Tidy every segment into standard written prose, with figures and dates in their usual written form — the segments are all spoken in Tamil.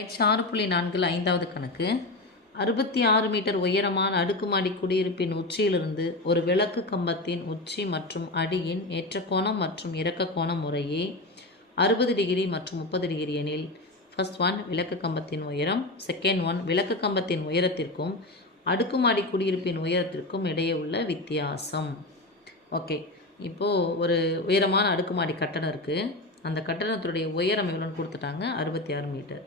6.4 ஐந்தாவது கணக்கு 66 மீட்டர் உயரமான அடுக்குமாடி குடியிருப்பின் உச்சியிலிருந்து ஒரு விளக்கு கம்பத்தின் உச்சி மற்றும் அடியின் ஏற்ற கோணம் மற்றும் இறக்க கோணம் முறையே 60 டிகிரி மற்றும் 30 டிகிரி எனில் ஃபர்ஸ்ட் ஒன் விளக்கு கம்பத்தின் உயரம், செகண்ட் ஒன் விளக்கு கம்பத்தின் உயரத்திற்கும் அடுக்குமாடி குடியிருப்பின் உயரத்திற்கும் இடையே உள்ள வித்தியாசம். ஓகே, இப்போது ஒரு உயரமான அடுக்குமாடி கட்டடம் இருக்குது. அந்த கட்டடத்துடைய உயரம் எவ்வளோன்னு கொடுத்துட்டாங்க, 66 மீட்டர்.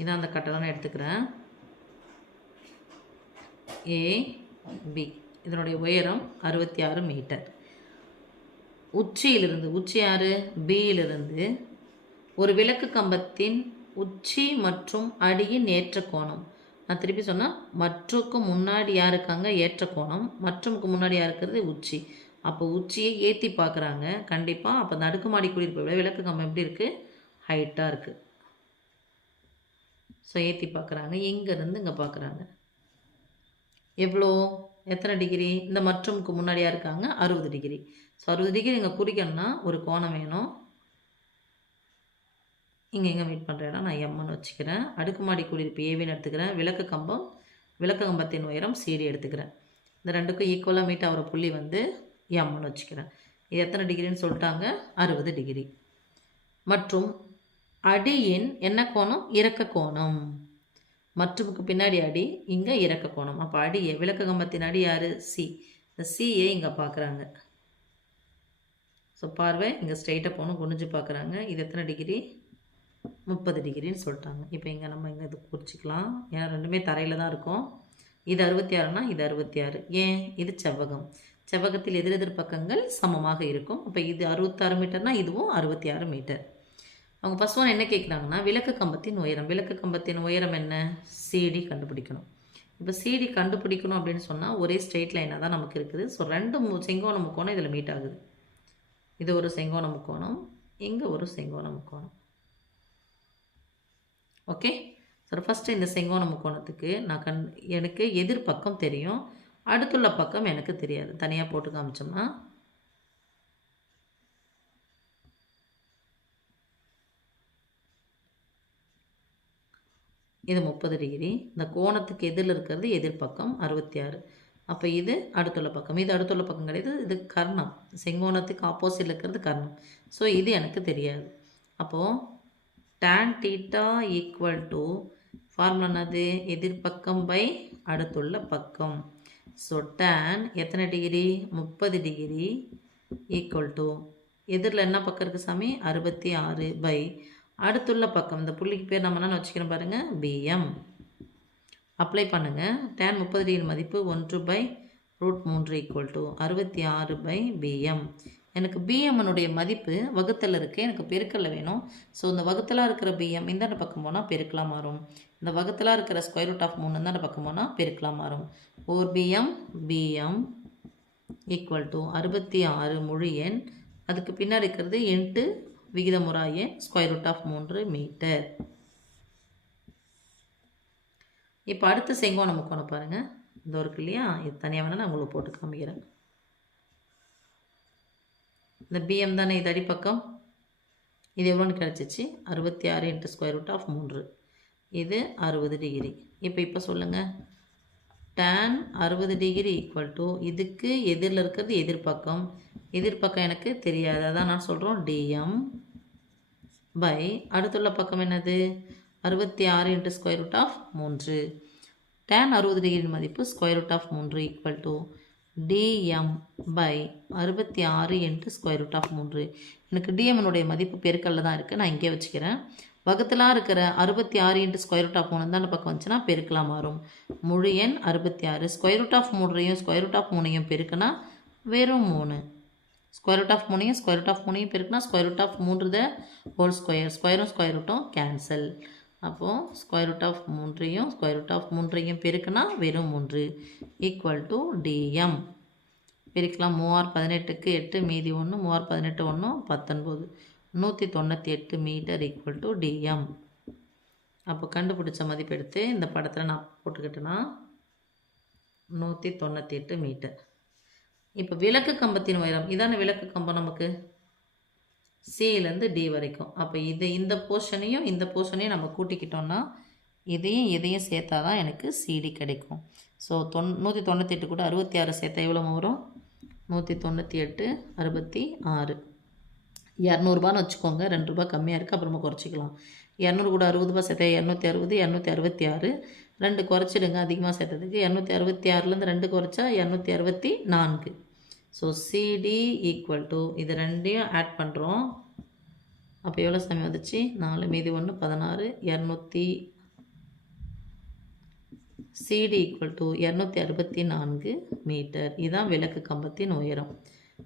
இதான் அந்த கட்டடம்னு எடுத்துக்கிறேன். ஏபி இதனுடைய உயரம் 66 மீட்டர். உச்சியிலிருந்து, உச்சி யார், பியிலிருந்து ஒரு விளக்கு கம்பத்தின் உச்சி மற்றும் அடியின் ஏற்ற கோணம். நான் திருப்பி சொன்னால் மற்றுக்கு முன்னாடி யார் இருக்காங்க, ஏற்ற கோணம். மற்றுமுக்கு முன்னாடி யார் இருக்கிறது, உச்சி. அப்போ உச்சியை ஏற்றி பார்க்குறாங்க கண்டிப்பாக. அப்போ அந்த அடுக்குமாடி குடியிருப்பை விட விளக்கு கம்பம் எப்படி இருக்குது, ஹைட்டாக இருக்குது. ஸோ ஏற்றி பார்க்குறாங்க. இங்கேருந்து இங்கே பார்க்குறாங்க. எவ்வளோ, எத்தனை டிகிரி, இந்த மற்றுமுக்கு முன்னாடியாக இருக்காங்க 60 டிகிரி. ஸோ 60 டிகிரி இங்கே குறிக்கணும்னா ஒரு கோணம் வேணும். இங்கே எங்கே மீட் பண்ணுற இடம் நான் எம்ன்னு வச்சுக்கிறேன். அடுக்குமாடி குடியிருப்பு ஏவின்னு எடுத்துக்கிறேன். விளக்கு கம்பத்தின் உயரம் சிடி எடுத்துக்கிறேன். இந்த ரெண்டுக்கும் ஈக்குவலாக மீட் ஆகிற புள்ளி வந்து எம்ன்னு வச்சுக்கிறேன். இது எத்தனை டிகிரின்னு சொல்லிட்டாங்க, 60 டிகிரி. மற்றும் அடியின் என்ன கோணம், இறக்க கோணம். மற்றுமுக்கு பின்னாடி அடி, இங்கே இறக்க கோணம். அப்போ அடியை, விளக்கு கம்பத்தின் அடி யார், சி. இந்த சியை இங்கே பார்க்குறாங்க. ஸோ பார்வை இங்கே ஸ்ட்ரைட்டாக போகணும், குனிஞ்சு பார்க்குறாங்க. இது எத்தனை டிகிரி, 30 டிகிரின்னு சொல்லிட்டாங்க. இப்போ இங்கே நம்ம இங்கே இது குறிச்சிக்கலாம். ஏன்னா ரெண்டுமே தரையில் தான் இருக்கும். இது 66னா இது 66. ஏன், இது செவ்வகம். செவ்வகத்தில் எதிரெதிர் பக்கங்கள் சமமாக இருக்கும். அப்போ இது 66 மீட்டர்னால் இதுவும் 66 மீட்டர். அவங்க ஃபஸ்ட் ஒன் என்ன கேட்குறாங்கன்னா, விளக்கு கம்பத்தின் உயரம். விளக்கு கம்பத்தின் உயரம் என்ன, சிடி கண்டுபிடிக்கணும். இப்போ சிடி கண்டுபிடிக்கணும் அப்படின்னு சொன்னால் ஒரே ஸ்ட்ரெயிட் லைனாக தான் நமக்கு இருக்குது. ஸோ ரெண்டு செங்கோண முக்கோணம் இதில் மீட் ஆகுது. இது ஒரு செங்கோண முக்கோணம், இங்கே ஒரு செங்கோண முக்கோணம். ஓகே, ஸோ ஃபஸ்ட்டு இந்த செங்கோண முக்கோணத்துக்கு நான் எனக்கு எதிர்பக்கம் தெரியும், அடுத்துள்ள பக்கம் எனக்கு தெரியாது. தனியாக போட்டு காமிச்சோம்னா இது 30 டிகிரி. இந்த கோணத்துக்கு எதிரில் இருக்கிறது எதிர்பக்கம் 66. அப்போ இது அடுத்துள்ள பக்கம். இது அடுத்துள்ள பக்கம் கிடையாது, இது கர்ணம். செங்கோணத்துக்கு ஆப்போசிட்டில் இருக்கிறது கர்ணம். ஸோ இது எனக்கு தெரியாது. அப்போது tan theta equal to formula என்னது, எதிர்பக்கம் பை அடுத்துள்ள பக்கம். ஸோ tan எத்தனை டிகிரி, 30 டிகிரி ஈக்குவல் டு எதிரில் என்ன பக்கம் இருக்குது சாமி, 66 பை அடுத்துள்ள பக்கம். இந்த புள்ளிக்கு பேர் நம்ம என்ன வச்சுக்கிறோம் பாருங்கள், பிஎம். அப்ளை பண்ணுங்கள். tan 30 டிகிரி மதிப்பு 1/√3 ஈக்குவல் டு 66 பை பிஎம். எனக்கு பிஎம்னுடைய மதிப்பு வகுத்தல் இருக்குது, எனக்கு பெருக்கல்ல வேணும். ஸோ இந்த வகுத்தலாக இருக்கிற பிஎம் இந்தாண்ட பக்கம் போனால் பெருக்கலாக மாறும். இந்த வகுத்தலாக இருக்கிற √3 இந்தாண்ட பக்கம் போனால் பெருக்கலாக மாறும். 4 பிஎம் ஈக்குவல் டு 66 முழு எண், அதுக்கு பின்னாடி இருக்கிறது இன்ட்டு விகிதமுறா எண் √3 மீட்டர். இப்போ அடுத்த செங்கோண முக்கோணம் பாருங்கள், இந்த இருக்கு இல்லையா, இது தனியாக வேணால் நான் உங்களுக்கு போட்டு காமிக்கிறேன். இந்த பிஎம் தானே இது அடிப்பக்கம். இது எவ்வளோன்னு கிடச்சிச்சு, 66 இன்ட்டு √3. இது 60 டிகிரி. இப்போ சொல்லுங்கள், tan 60 டிகிரி ஈக்குவல் டு இதுக்கு எதிரில் இருக்கிறது எதிர்பக்கம். எதிர்பக்கம் எனக்கு தெரியாது, அதான் நான் சொல்கிறோம் டிஎம் பை அடுத்துள்ள பக்கம் என்னது, 66 இன்ட்டு √3. tan 60 டிகிரி மதிப்பு √3 equal to DM by 66 into √3. எனக்கு டிஎம்னுடைய மதிப்பு பெருக்கல்ல தான் இருக்குது, நான் இங்கே வச்சுக்கிறேன். வகுத்தலாக இருக்கிற 66 இன்ட்டு √3 தான் பக்கம் வந்துச்சுன்னா பெருக்கலாம் மாறும். முழு எண் 66. √3ஐயும் √3ஐயும் பெருக்குனா வெறும் 3. √3ஐயும் பெருக்குனா √3 ஹோல் ஸ்கொயர். ஸ்கொயரும் ஸ்கொயர் கேன்சல். அப்போது √3ஐயும் √3ஐயும் பெருக்குனா வெறும் 3 ஈக்குவல் டு டிஎம். பெருக்கலாம். 3×18க்கு 8 மீதி 1, 3×18 1 19, 198 மீட்டர் ஈக்குவல் டு டிஎம். அப்போ கண்டுபிடிச்ச மதிப்பு எடுத்து இந்த படத்தில் நான் போட்டுக்கிட்டேன்னா 198 மீட்டர். இப்போ விளக்கு கம்பத்தின் உயரம், இதான விளக்கு கம்பம் நமக்கு. சிலேருந்து டி வரைக்கும். அப்போ இந்த போர்ஷனையும் இந்த போர்ஷனையும் நம்ம கூட்டிக்கிட்டோம்னா இதையும் சேர்த்தா தான் எனக்கு சிடி கிடைக்கும். ஸோ 198 கூட 66 சேர்த்தா எவ்வளோ வரும்? 198 66 200ரூபான்னு வச்சுக்கோங்க. 2 ரூபா கம்மியாக இருக்குது, அப்புறமா குறைச்சிக்கலாம். 200 கூட 60 ரூபா சேர்த்தா 260, 266. 2 குறைச்சிடுங்க அதிகமாக சேர்த்ததுக்கு. 266லேருந்து 2 குறைச்சா 264. ஸோ சிடி ஈக்குவல் டு இது ரெண்டையும் ஆட் பண்ணுறோம். அப்போ எவ்வளோ சமயம் வந்துச்சு? 4 மீதி 1 16 200. CD equal to 264 metre. இதுதான் விளக்கு கம்பத்தின் உயரம்.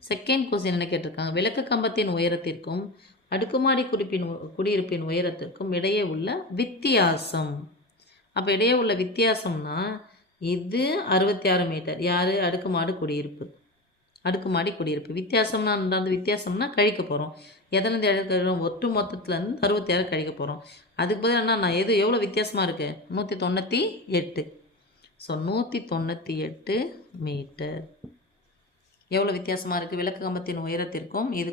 செகண்ட் கொஸ்டின் என்ன கேட்டிருக்காங்க? விளக்கு கம்பத்தின் உயரத்திற்கும் அடுக்குமாடி குடியிருப்பின் உயரத்திற்கும் இடையே உள்ள வித்தியாசம். அப்போ இடையே உள்ள வித்தியாசம்னா இது 66 மீட்டர். யார்? அடுக்குமாடி குடியிருப்பு. வித்தியாசம்னா அந்த வித்தியாசம்னா கழிக்க போகிறோம். எதுலேருந்து எடுக்கிறோம்? ஒட்டு மொத்தத்துலேருந்து 66 கழிக்க போகிறோம். அதுக்கு பதில் என்ன? நான் எவ்வளோ வித்தியாசமாக இருக்குது? 198. ஸோ 198 மீட்டர் எவ்வளோ வித்தியாசமாக இருக்குது? விளக்கு கம்பத்தின் உயரத்திற்கும் இதுக்கும்